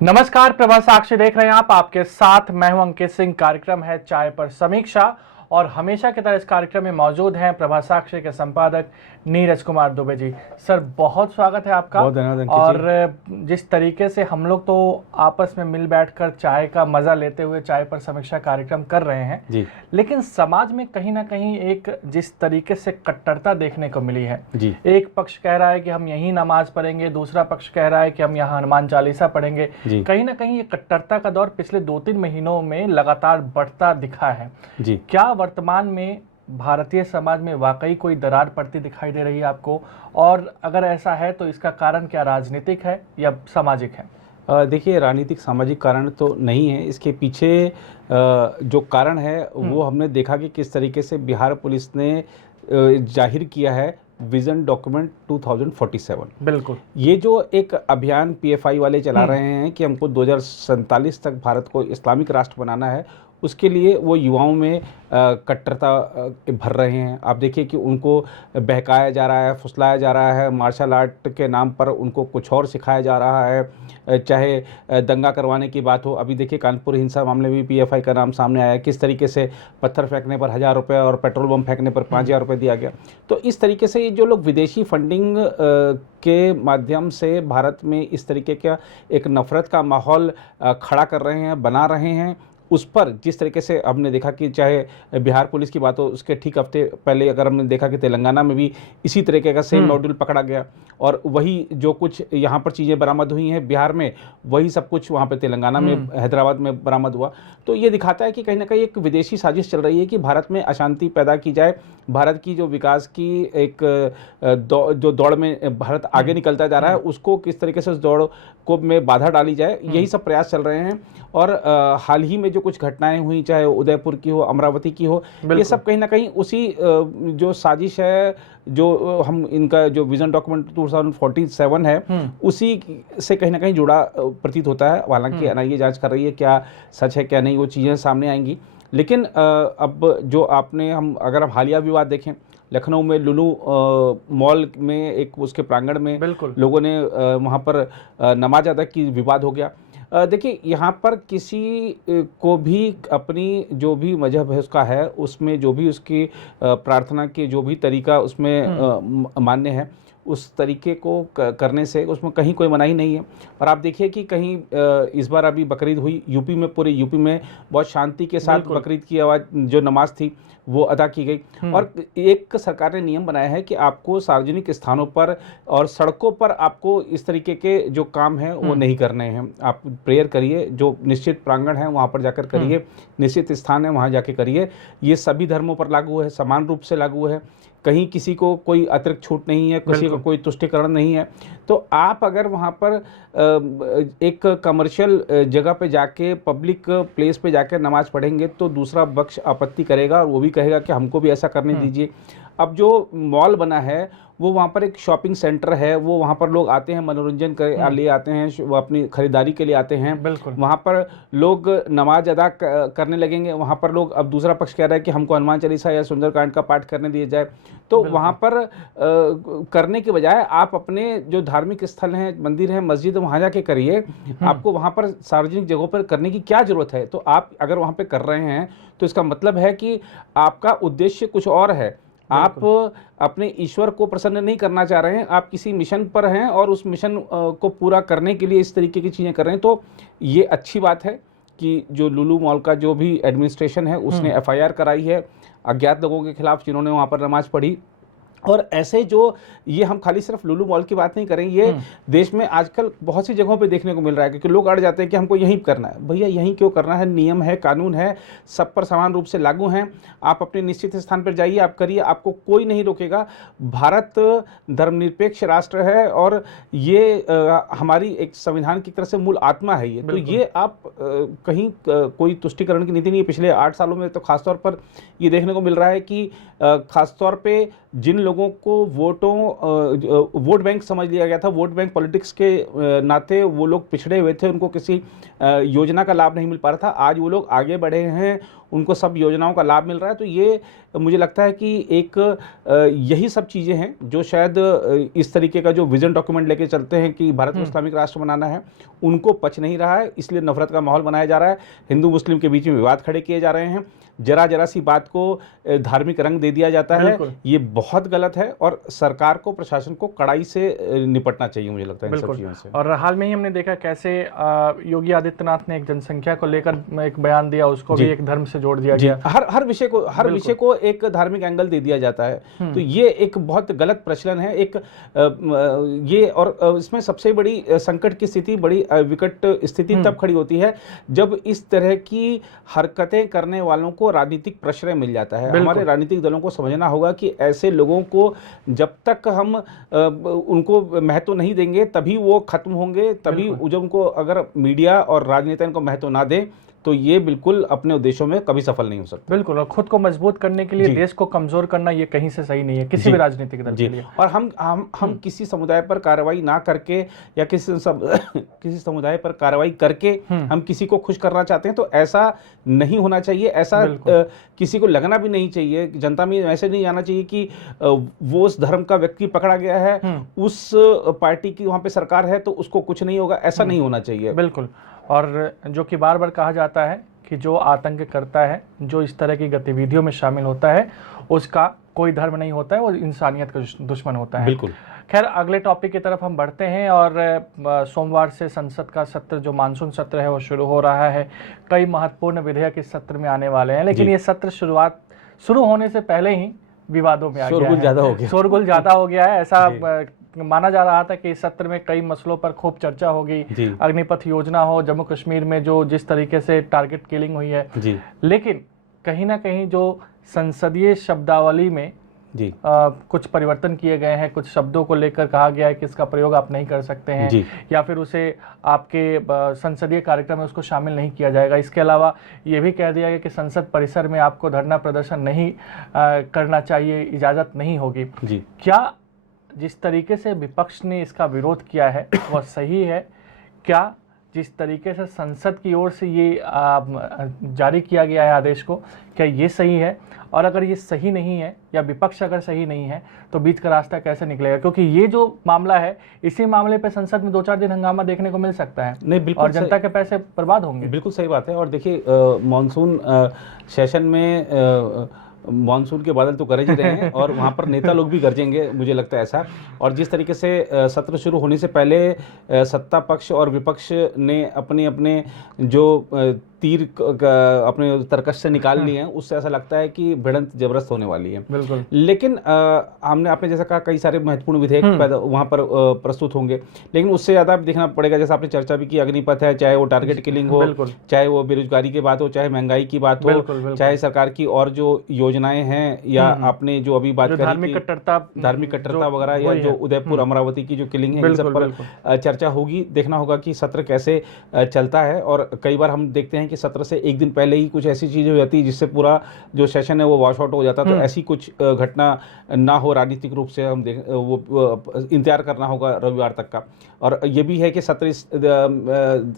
नमस्कार, प्रभा साक्षी देख रहे हैं आप। आपके साथ मैं हूं अंकित सिंह। कार्यक्रम है चाय पर समीक्षा और हमेशा की तरह इस कार्यक्रम में मौजूद हैं प्रभा साक्षी के संपादक नीरज कुमार दुबे जी। सर, बहुत स्वागत है आपका। बहुत धन्यवाद अंकित और जिस तरीके से हम लोग तो आपस में मिल बैठकर चाय का मजा लेते हुए चाय पर समीक्षा कार्यक्रम कर रहे हैं जी लेकिन समाज में कहीं ना कहीं एक जिस तरीके से कट्टरता देखने को मिली है जी एक पक्ष कह रहा है कि हम यहीं नमाज पढ़ेंगे, दूसरा पक्ष कह रहा है कि हम यहाँ हनुमान चालीसा पढ़ेंगे। जी कहीं ना कहीं ये कट्टरता का दौर पिछले 2-3 महीनों में लगातार बढ़ता दिखा है। जी क्या वर्तमान में भारतीय समाज में वाकई कोई दरार पड़ती दिखाई दे रही है आपको? और अगर ऐसा है तो इसका कारण क्या राजनीतिक है या सामाजिक है? देखिए, राजनीतिक सामाजिक कारण तो नहीं है। इसके पीछे जो कारण है वो हमने देखा कि किस तरीके से बिहार पुलिस ने जाहिर किया है विजन डॉक्यूमेंट 2047। बिल्कुल। ये जो एक अभियान पीएफआई वाले चला रहे हैं कि हमको 2047 तक भारत को इस्लामिक राष्ट्र बनाना है, उसके लिए वो युवाओं में कट्टरता भर रहे हैं। आप देखिए कि उनको बहकाया जा रहा है, फुसलाया जा रहा है, मार्शल आर्ट के नाम पर उनको कुछ और सिखाया जा रहा है। चाहे दंगा करवाने की बात हो, अभी देखिए कानपुर हिंसा मामले में पीएफआई का नाम सामने आया, किस तरीके से पत्थर फेंकने पर 1000 रुपये और पेट्रोल बम फेंकने पर 5000 रुपये दिया गया। तो इस तरीके से ये जो लोग विदेशी फंडिंग के माध्यम से भारत में इस तरीके का एक नफ़रत का माहौल खड़ा कर रहे हैं, बना रहे हैं, उस पर जिस तरीके से हमने देखा कि चाहे बिहार पुलिस की बात हो, उसके ठीक हफ्ते पहले अगर हमने देखा कि तेलंगाना में भी इसी तरीके का सेम मॉड्यूल पकड़ा गया और वही जो कुछ यहाँ पर चीज़ें बरामद हुई हैं बिहार में, वही सब कुछ वहाँ पे तेलंगाना में, हैदराबाद में बरामद हुआ। तो ये दिखाता है कि कहीं ना कहीं एक विदेशी साजिश चल रही है कि भारत में अशांति पैदा की जाए, भारत की जो विकास की एक जो दौड़ में भारत आगे निकलता जा रहा है उसको किस तरीके से उस दौड़ को में बाधा डाली जाए, यही सब प्रयास चल रहे हैं। और हाल ही में जो कुछ घटनाएं हुई, चाहे उदयपुर की हो, अमरावती की हो, ये सब कहीं ना कहीं उसी जो साजिश है, जो हम इनका जो विजन डॉक्यूमेंट 2047 है, उसी से कहीं ना कहीं जुड़ा प्रतीत होता है। हालांकि एनआईए जांच कर रही है, क्या सच है क्या नहीं, वो चीज़ें सामने आएंगी। लेकिन अब जो आपने हम अगर हम हालिया विवाद देखें, लखनऊ में लुलू मॉल में एक उसके प्रांगण में लोगों ने वहाँ पर नमाज अदा की, विवाद हो गया। देखिए, यहाँ पर किसी को भी अपनी जो भी मजहब है उसका है, उसमें जो भी उसकी प्रार्थना के जो भी तरीका उसमें मान्य है, उस तरीके को करने से उसमें कहीं कोई मनाही नहीं है। और आप देखिए कि कहीं इस बार अभी बकरीद हुई यूपी में, पूरे यूपी में बहुत शांति के साथ बकरीद की आवाज़ जो नमाज थी वो अदा की गई। और एक सरकार ने नियम बनाया है कि आपको सार्वजनिक स्थानों पर और सड़कों पर आपको इस तरीके के जो काम हैं वो नहीं करने हैं। आप प्रेयर करिए, जो निश्चित प्रांगण है वहाँ पर जाकर करिए, निश्चित स्थान है वहाँ जाके करिए। ये सभी धर्मों पर लागू है, समान रूप से लागू है, कहीं किसी को कोई अतिरिक्त छूट नहीं है, किसी को कोई तुष्टिकरण नहीं है। तो आप अगर वहाँ पर एक कमर्शियल जगह पे जाके, पब्लिक प्लेस पे जाके नमाज पढ़ेंगे तो दूसरा पक्ष आपत्ति करेगा और वो भी कहेगा कि हमको भी ऐसा करने दीजिए। अब जो मॉल बना है वो वहाँ पर एक शॉपिंग सेंटर है, वो वहाँ पर लोग आते हैं, मनोरंजन कर लिए आते हैं, वो अपनी खरीदारी के लिए आते हैं। वहाँ पर लोग नमाज अदा करने लगेंगे, वहाँ पर लोग, अब दूसरा पक्ष कह रहा है कि हमको हनुमान चालीसा या सुंदरकांड का पाठ करने दिया जाए। तो वहाँ पर करने के बजाय आप अपने जो धार्मिक स्थल हैं, मंदिर हैं, मस्जिद, वहाँ जाके करिए। आपको वहाँ पर सार्वजनिक जगहों पर करने की क्या ज़रूरत है? तो आप अगर वहाँ पर कर रहे हैं तो इसका मतलब है कि आपका उद्देश्य कुछ और है। आप अपने ईश्वर को प्रसन्न नहीं करना चाह रहे हैं, आप किसी मिशन पर हैं और उस मिशन को पूरा करने के लिए इस तरीके की चीज़ें कर रहे हैं। तो ये अच्छी बात है कि जो लुलू मॉल का जो भी एडमिनिस्ट्रेशन है उसने एफआईआर कराई है अज्ञात लोगों के खिलाफ जिन्होंने वहाँ पर नमाज पढ़ी। और ऐसे जो ये हम खाली सिर्फ लुलू मॉल की बात नहीं करें, ये देश में आजकल बहुत सी जगहों पे देखने को मिल रहा है, क्योंकि लोग अड़ जाते हैं कि हमको यहीं करना है। भैया, यहीं क्यों करना है? नियम है, कानून है, सब पर समान रूप से लागू हैं। आप अपने निश्चित स्थान पर जाइए, आप करिए, आपको कोई नहीं रोकेगा। भारत धर्मनिरपेक्ष राष्ट्र है और ये हमारी एक संविधान की तरह से मूल आत्मा है ये। तो ये आप कहीं कोई तुष्टिकरण की नीति नहीं है। पिछले 8 सालों में तो खासतौर पर ये देखने को मिल रहा है कि खासतौर पे जिन लोगों को वोट बैंक समझ लिया गया था, वोट बैंक पॉलिटिक्स के नाते वो लोग पिछड़े हुए थे, उनको किसी योजना का लाभ नहीं मिल पा रहा था, आज वो लोग आगे बढ़े हैं, उनको सब योजनाओं का लाभ मिल रहा है। तो ये मुझे लगता है कि एक यही सब चीज़ें हैं जो शायद इस तरीके का जो विजन डॉक्यूमेंट लेके चलते हैं कि भारत को इस्लामिक राष्ट्र बनाना है, उनको पच नहीं रहा है, इसलिए नफरत का माहौल बनाया जा रहा है, हिंदू मुस्लिम के बीच में विवाद खड़े किए जा रहे हैं, जरा जरा सी बात को धार्मिक रंग दे दिया जाता है। ये बहुत गलत है और सरकार को, प्रशासन को कड़ाई से निपटना चाहिए, मुझे लगता है इन सब चीज़ों से। और हाल में ही हमने देखा कैसे योगी आदित्यनाथ ने एक जनसंख्या को लेकर एक बयान दिया, उसको भी एक धर्म से जोड़ दिया गया। हर विषय को एक धार्मिक एंगल दे दिया जाता है। तो ये एक बहुत गलत प्रचलन है। ये और इसमें सबसे बड़ी संकट की स्थिति, बड़ी विकट स्थिति तब खड़ी होती है जब इस तरह की हरकतें करने वालों को राजनीतिक प्रश्रय मिल जाता है। हमारे राजनीतिक दलों को समझना होगा कि ऐसे लोगों को जब तक हम उनको महत्व नहीं देंगे तभी वो खत्म होंगे, तभी जब उनको अगर मीडिया और राजनेता इनको महत्व ना दें तो ये बिल्कुल अपने उद्देश्यों में कभी सफल नहीं हो सकते। बिल्कुल, और खुद को मजबूत करने के लिए देश को कमजोर करना ये कहीं से सही नहीं है किसी भी राजनीतिक दल के लिए। और हम किसी समुदाय पर कार्रवाई ना करके या किसी समुदाय पर कार्रवाई करके हम किसी को खुश करना चाहते हैं तो ऐसा नहीं होना चाहिए। ऐसा किसी को लगना भी नहीं चाहिए, जनता में ऐसे नहीं आना चाहिए कि वो उस धर्म का व्यक्ति पकड़ा गया है, उस पार्टी की वहां पे सरकार है तो उसको कुछ नहीं होगा, ऐसा नहीं होना चाहिए। बिल्कुल। और जो कि बार बार कहा जाता है कि जो आतंक करता है, जो इस तरह की गतिविधियों में शामिल होता है, उसका कोई धर्म नहीं होता है, वो इंसानियत का दुश्मन होता है। बिल्कुल। खैर, अगले टॉपिक की तरफ हम बढ़ते हैं और सोमवार से संसद का सत्र, जो मानसून सत्र है, वो शुरू हो रहा है। कई महत्वपूर्ण विधेयक इस सत्र में आने वाले हैं, लेकिन ये सत्र शुरू होने से पहले ही विवादों में आ गया है, शोरगुल ज़्यादा हो गया है। ऐसा माना जा रहा था कि इस सत्र में कई मसलों पर खूब चर्चा होगी, अग्निपथ योजना हो, जम्मू कश्मीर में जो जिस तरीके से टारगेट किलिंग हुई है, लेकिन कहीं ना कहीं जो संसदीय शब्दावली में कुछ परिवर्तन किए गए हैं, कुछ शब्दों को लेकर कहा गया है कि इसका प्रयोग आप नहीं कर सकते हैं या फिर उसे आपके संसदीय कार्यक्रम में उसको शामिल नहीं किया जाएगा। इसके अलावा ये भी कह दिया गया कि संसद परिसर में आपको धरना प्रदर्शन नहीं करना चाहिए, इजाज़त नहीं होगी। क्या जिस तरीके से विपक्ष ने इसका विरोध किया है वह सही है? क्या जिस तरीके से संसद की ओर से ये जारी किया गया है आदेश को, क्या ये सही है? और अगर ये सही नहीं है या विपक्ष अगर सही नहीं है तो बीच का रास्ता कैसे निकलेगा? क्योंकि ये जो मामला है, इसी मामले पे संसद में 2-4 दिन हंगामा देखने को मिल सकता है। नहीं, बिल्कुल, और जनता के पैसे बर्बाद होंगे। बिल्कुल सही बात है। और देखिए, मानसून सेशन में मानसून के बादल तो गरज ही रहे हैं और वहाँ पर नेता लोग भी गरजेंगे, मुझे लगता है ऐसा। और जिस तरीके से सत्र शुरू होने से पहले सत्ता पक्ष और विपक्ष ने अपने अपने जो तीर अपने तरकश से निकाल लिए हैं, उससे ऐसा लगता है कि भिड़ंत जबरदस्त होने वाली है। बिल्कुल। लेकिन आपने जैसा कहा, कई सारे महत्वपूर्ण विधेयक वहाँ पर प्रस्तुत होंगे, लेकिन उससे ज़्यादा देखना पड़ेगा, जैसे आपने चर्चा भी की, अग्निपथ है, चाहे वो टारगेट किलिंग हो, चाहे वो बेरोजगारी की बात हो, चाहे महंगाई की बात हो, चाहे सरकार की और जो योजनाएं हैं, या आपने जो अभी बात करी धार्मिक कट्टरता वगैरह, या जो उदयपुर अमरावती की जो किलिंग है, इन सब पर चर्चा होगी। देखना होगा कि सत्र कैसे चलता है। और कई बार हम देखते हैं कि सत्र से एक दिन पहले ही कुछ ऐसी चीज़ें हो जाती है जिससे पूरा जो सेशन है वो वॉश आउट हो जाता है। तो ऐसी कुछ घटना ना हो राजनीतिक रूप से, हम वो इंतजार करना होगा रविवार तक का। और ये भी है कि सत्र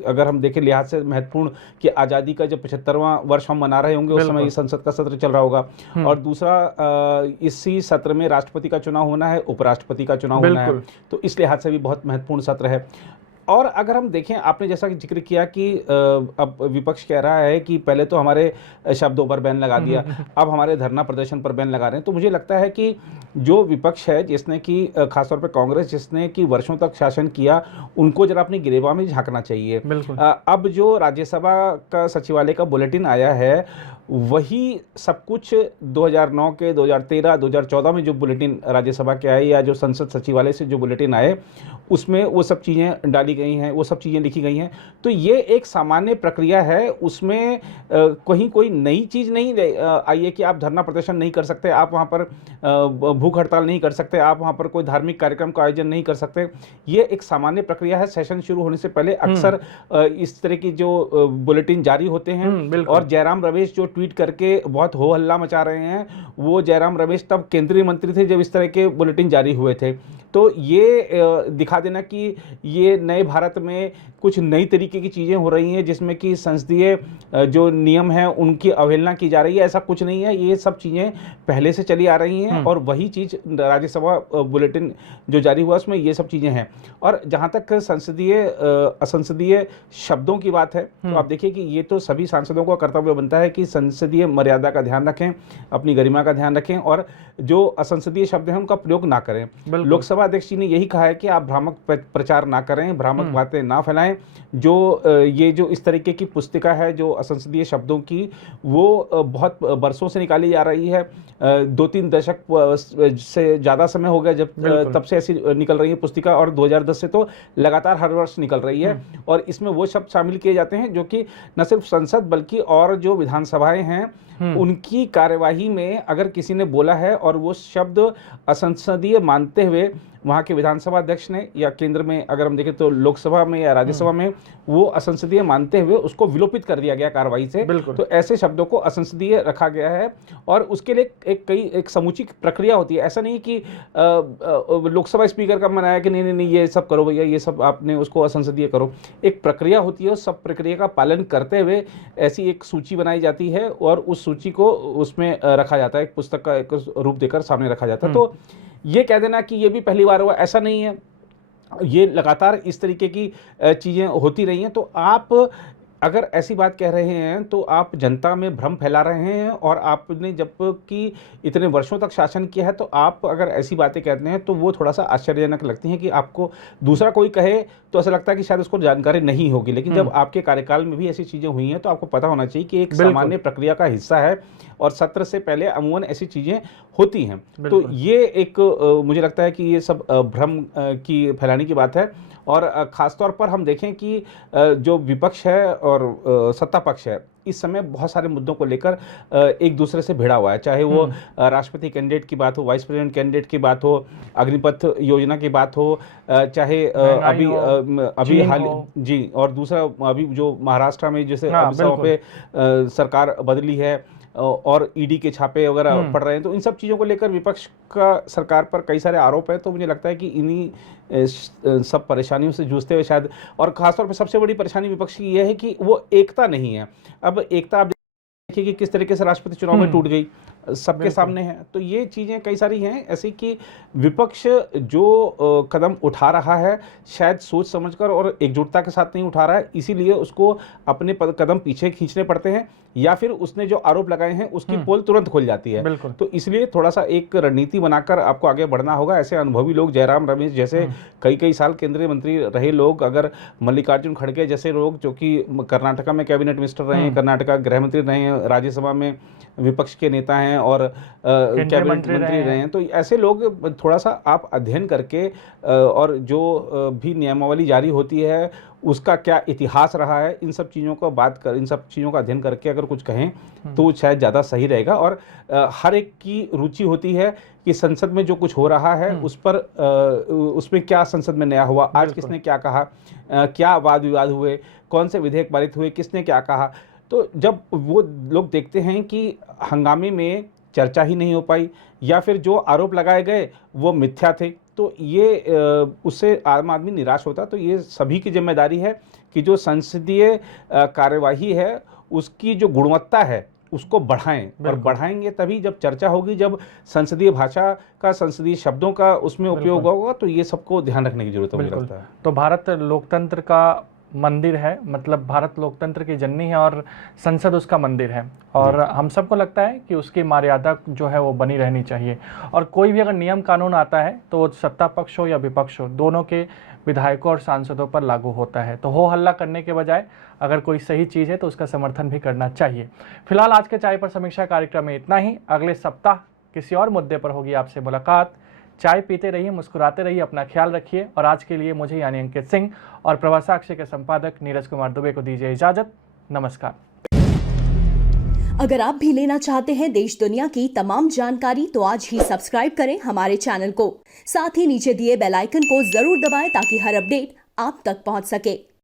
अगर हम देखें लिहाज से महत्वपूर्ण, कि आज़ादी का जब 75वां वर्ष हम मना रहे होंगे, उस समय इस संसद का सत्र चल रहा होगा। और दूसरा, इसी सत्र में राष्ट्रपति का चुनाव होना है, उपराष्ट्रपति का चुनाव होना है, तो इस लिहाज से भी बहुत महत्वपूर्ण सत्र है। और अगर हम देखें, आपने जैसा कि जिक्र किया कि अब विपक्ष कह रहा है कि पहले तो हमारे शब्दों पर बैन लगा दिया, अब हमारे धरना प्रदर्शन पर बैन लगा रहे हैं। तो मुझे लगता है कि जो विपक्ष है, जिसने कि खासतौर पर कांग्रेस, जिसने कि वर्षों तक शासन किया, उनको जरा अपनी गिरेबान में झांकना चाहिए। अब जो राज्यसभा का सचिवालय का बुलेटिन आया है, वही सब कुछ 2009 के, 2013, 2014 में जो बुलेटिन राज्यसभा के आए, या जो संसद सचिवालय से जो बुलेटिन आए, उसमें वो सब चीज़ें डाली गई हैं, वो सब चीज़ें लिखी गई हैं। तो ये एक सामान्य प्रक्रिया है, उसमें कहीं कोई नई चीज़ नहीं आई है कि आप धरना प्रदर्शन नहीं कर सकते, आप वहाँ पर भूख हड़ताल नहीं कर सकते, आप वहाँ पर कोई धार्मिक कार्यक्रम का आयोजन नहीं कर सकते। ये एक सामान्य प्रक्रिया है। सेशन शुरू होने से पहले अक्सर इस तरह की जो बुलेटिन जारी होते हैं। और जयराम रमेश जो ट्वीट करके बहुत हो हल्ला मचा रहे हैं, वो जयराम रमेश तब केंद्रीय मंत्री थे जब इस तरह के बुलेटिन जारी हुए थे। तो ये दिखा देना कि ये नए नए भारत में कुछ नई तरीके की चीज़ें हो रही हैं जिसमें कि संसदीय जो नियम हैं उनकी अवहेलना की जा रही है, ऐसा कुछ नहीं है। ये सब चीज़ें पहले से चली आ रही हैं और वही चीज़ राज्यसभा बुलेटिन जो जारी हुआ उसमें ये सब चीज़ें हैं। और जहाँ तक संसदीय असंसदीय शब्दों की बात है तो आप देखिए कि ये तो सभी सांसदों का कर्तव्य बनता है कि संसदीय मर्यादा का ध्यान रखें, अपनी गरिमा का ध्यान रखें और जो असंसदीय शब्द हैं उनका प्रयोग ना करें। लोकसभा अध्यक्ष जी ने यही कहा है कि आप भ्रामक प्रचार ना करें, भ्रामक बातें ना फैलाएं। जो ये जो इस तरीके की पुस्तिका है जो असंसदीय शब्दों की, वो बहुत बरसों से निकाली जा रही है। 2-3 दशक से ज़्यादा समय हो गया जब तब से ऐसी निकल रही है पुस्तिका, और 2010 से तो लगातार हर वर्ष निकल रही है। और इसमें वो शब्द शामिल किए जाते हैं जो कि न सिर्फ संसद बल्कि और जो विधानसभाएं हैं उनकी कार्यवाही में अगर किसी ने बोला है और वो शब्द असंसदीय मानते हुए वहाँ के विधानसभा अध्यक्ष ने, या केंद्र में अगर हम देखें तो लोकसभा में या राज्यसभा में, वो असंसदीय मानते हुए उसको विलोपित कर दिया गया कार्रवाई से, तो ऐसे शब्दों को असंसदीय रखा गया है। और उसके लिए एक समूची प्रक्रिया होती है। ऐसा नहीं कि लोकसभा स्पीकर का मनाया कि नहीं नहीं नहीं ये सब करो भैया, ये सब आपने उसको असंसदीय करो। एक प्रक्रिया होती है, उस सब प्रक्रिया का पालन करते हुए ऐसी एक सूची बनाई जाती है और उस सूची को उसमें रखा जाता है, एक पुस्तक का एक रूप देकर सामने रखा जाता है। तो ये कह देना कि ये भी पहली बार हुआ, ऐसा नहीं है। ये लगातार इस तरीके की चीज़ें होती रही हैं। तो आप अगर ऐसी बात कह रहे हैं तो आप जनता में भ्रम फैला रहे हैं, और आपने जब कि इतने वर्षों तक शासन किया है तो आप अगर ऐसी बातें कहते हैं तो वो थोड़ा सा आश्चर्यजनक लगती हैं कि आपको दूसरा कोई कहे तो ऐसा लगता है कि शायद उसको जानकारी नहीं होगी। लेकिन जब आपके कार्यकाल में भी ऐसी चीज़ें हुई हैं तो आपको पता होना चाहिए कि एक सामान्य प्रक्रिया का हिस्सा है और सत्र से पहले अमूमन ऐसी चीज़ें होती हैं। तो ये एक मुझे लगता है कि ये सब भ्रम की फैलाने की बात है। और ख़ासतौर पर हम देखें कि जो विपक्ष है और सत्ता पक्ष है इस समय बहुत सारे मुद्दों को लेकर एक दूसरे से भिड़ा हुआ है, चाहे वो राष्ट्रपति कैंडिडेट की बात हो, वाइस प्रेसिडेंट कैंडिडेट की बात हो, अग्निपथ योजना की बात हो, चाहे अभी हाल जी, और दूसरा अभी जो महाराष्ट्र में जैसे वहाँ पे सरकार बदली है और ईडी के छापे वगैरह पड़ रहे हैं, तो इन सब चीज़ों को लेकर विपक्ष का सरकार पर कई सारे आरोप है। तो मुझे लगता है कि इन्हीं सब परेशानियों से जूझते हुए शायद, और खासतौर पर सबसे बड़ी परेशानी विपक्ष की यह है कि वो एकता नहीं है। अब एकता आप देखिए कि किस तरीके से राष्ट्रपति चुनाव में टूट गई, सबके सामने है। तो ये चीज़ें कई सारी हैं ऐसी कि विपक्ष जो कदम उठा रहा है शायद सोच समझकर और एकजुटता के साथ नहीं उठा रहा है, इसीलिए उसको अपने कदम पीछे खींचने पड़ते हैं, या फिर उसने जो आरोप लगाए हैं उसकी पोल तुरंत खुल जाती है। तो इसलिए थोड़ा सा एक रणनीति बनाकर आपको आगे बढ़ना होगा। ऐसे अनुभवी लोग, जयराम रमेश जैसे कई साल केंद्रीय मंत्री रहे लोग, अगर मल्लिकार्जुन खड़गे जैसे लोग जो कि कर्नाटका में कैबिनेट मिनिस्टर रहे हैं, कर्नाटका गृह मंत्री रहे हैं, राज्यसभा में विपक्ष के नेता हैं और कैबिनेट मंत्री रहे हैं, तो ऐसे लोग थोड़ा सा आप अध्ययन करके और जो भी नियमावली जारी होती है उसका क्या इतिहास रहा है, इन सब चीज़ों को इन सब चीज़ों का अध्ययन करके अगर कुछ कहें तो शायद ज़्यादा सही रहेगा। और हर एक की रुचि होती है कि संसद में जो कुछ हो रहा है उस पर उसमें क्या संसद में नया हुआ, आज किसने क्या कहा, क्या वाद विवाद हुए, कौन से विधेयक पारित हुए, किसने क्या कहा। तो जब वो लोग देखते हैं कि हंगामे में चर्चा ही नहीं हो पाई या फिर जो आरोप लगाए गए वो मिथ्या थे, तो ये उससे आम आदमी निराश होता। तो ये सभी की जिम्मेदारी है कि जो संसदीय कार्यवाही है उसकी जो गुणवत्ता है उसको बढ़ाएं, और बढ़ाएंगे तभी जब चर्चा होगी, जब संसदीय भाषा का, संसदीय शब्दों का उसमें उपयोग होगा। तो ये सबको ध्यान रखने की जरूरत है मुझे लगता है। तो भारत लोकतंत्र का मंदिर है, मतलब भारत लोकतंत्र की जननी है और संसद उसका मंदिर है, और हम सबको लगता है कि उसकी मर्यादा जो है वो बनी रहनी चाहिए। और कोई भी अगर नियम कानून आता है तो वो सत्ता पक्ष हो या विपक्ष हो, दोनों के विधायकों और सांसदों पर लागू होता है। तो हो हल्ला करने के बजाय अगर कोई सही चीज़ है तो उसका समर्थन भी करना चाहिए। फिलहाल आज के चाय पर समीक्षा कार्यक्रम में इतना ही। अगले सप्ताह किसी और मुद्दे पर होगी आपसे मुलाकात। चाय पीते रहिए, मुस्कुराते रहिए, अपना ख्याल रखिए। और आज के लिए मुझे यानी अंकित सिंह और प्रभात साक्षी के संपादक नीरज कुमार दुबे को दीजिए इजाजत। नमस्कार। अगर आप भी लेना चाहते हैं देश दुनिया की तमाम जानकारी तो आज ही सब्सक्राइब करें हमारे चैनल को। साथ ही नीचे दिए बेल आइकन को जरूर दबाएं ताकि हर अपडेट आप तक पहुंच सके।